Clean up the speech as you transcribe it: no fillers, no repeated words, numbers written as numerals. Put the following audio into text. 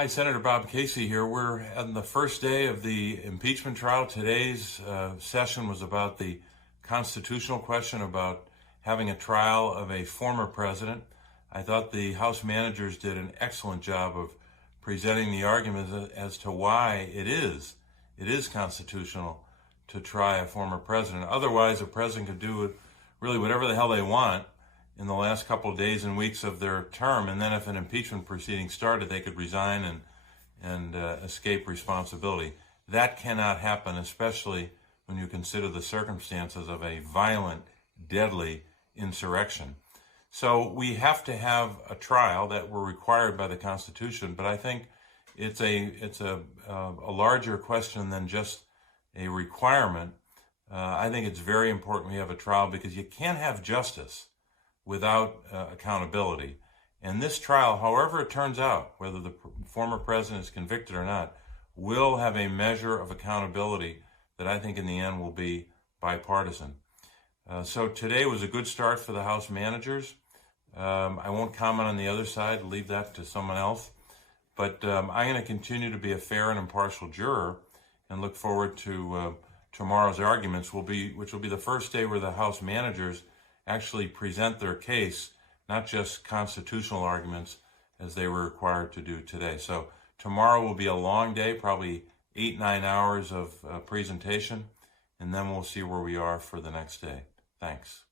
Hi, Senator Bob Casey here. We're on the first day of the impeachment trial. Today's session was about the constitutional question about having a trial of a former president. I thought the House managers did an excellent job of presenting the arguments as to why it is constitutional to try a former president. Otherwise, a president could do really whatever the hell they want in the last couple of days and weeks of their term, and then if an impeachment proceeding started, they could resign and escape responsibility. That cannot happen, especially when you consider the circumstances of a violent, deadly insurrection. So we have to have a trial that we're required by the Constitution, but I think it's a larger question than just a requirement. I think it's very important we have a trial because you can't have justice without accountability. And this trial, however it turns out, whether the former president is convicted or not, will have a measure of accountability that I think in the end will be bipartisan. So today was a good start for the House managers. I won't comment on the other side, leave that to someone else. But I'm going to continue to be a fair and impartial juror and look forward to tomorrow's arguments, which will be the first day where the House managers actually present their case, not just constitutional arguments as they were required to do today. So tomorrow will be a long day, probably 8-9 hours of presentation, and then we'll see where we are for the next day. Thanks.